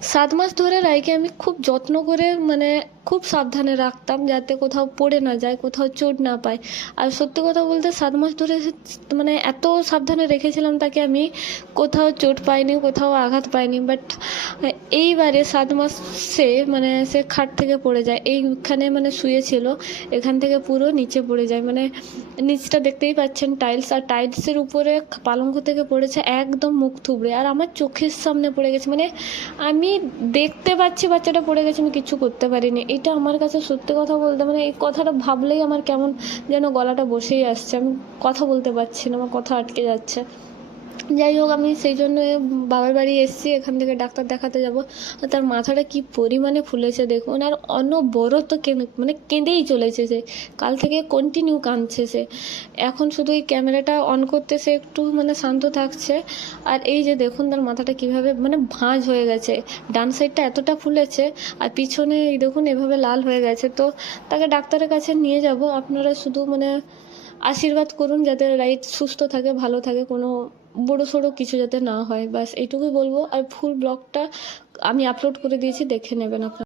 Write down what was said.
7 মাস ধরে রাইকে আমি খুব যত্ন করে মানে খুব সাবধানে রাখতাম যাতে কোথাও পড়ে না যায়, কোথাও চোট না পায়। আর সত্যি কথা বলতে 7 মাস ধরে মানে এত সাবধানে রেখেছিলাম তাকে আমি, কোথাও চোট পাইনি, কোথাও আঘাত পাইনি। বাট এইবারে 7 মাসে মানে সে খাট থেকে পড়ে যায়। এইখানে মানে শুয়েছিল, এখান থেকে পুরো নিচে পড়ে যায়। মানে নিচটা দেখতেই পাচ্ছেন টাইলস, আর টাইলসের উপরে পালঙ্ক থেকে পড়েছে একদম মুখ থুবড়ে, আর আমার চোখের সামনে পড়ে গেছে। মানে আমি দেখতে পাচ্ছি বাচ্চাটা পড়ে গেছে, আমি কিচ্ছু করতে পারিনি। এটা আমার কাছে সত্যি কথা বলতে মানে এই কথাটা ভাবলেই আমার কেমন যেন গলাটা বসেই আসছে, আমি কথা বলতে পারছি না, আমার কথা আটকে যাচ্ছে। যাই হোক, আমি সেই জন্য বাবার বাড়ি এসেছি, এখান থেকে ডাক্তার দেখাতে যাব। তার মাথাটা কি পরিমাণে ফুলেছে দেখুন, আর অনবরত মানে কেঁদেই চলেছে সে, কাল থেকে কন্টিনিউ কাঁদছে সে। এখন শুধু এই ক্যামেরাটা অন করতে সে একটু মানে শান্ত থাকছে। আর এই যে দেখুন তার মাথাটা কিভাবে মানে ভাঁজ হয়ে গেছে, ডান সাইডটা এতটা ফুলেছে, আর পিছনে এই দেখুন এভাবে লাল হয়ে গেছে। তো তাকে ডাক্তারের কাছে নিয়ে যাব, আপনারা শুধু মানে আশীর্বাদ করুন যাতে রাইট সুস্থ থাকে, ভালো থাকে, কোনো বড় সড়ো কিছু যাতে না হয়, ব্যাস এইটুকুই বলবো। আর ফুল ব্লগটা আমি আপলোড করে দিয়েছি, দেখে নেবেন আপনারা।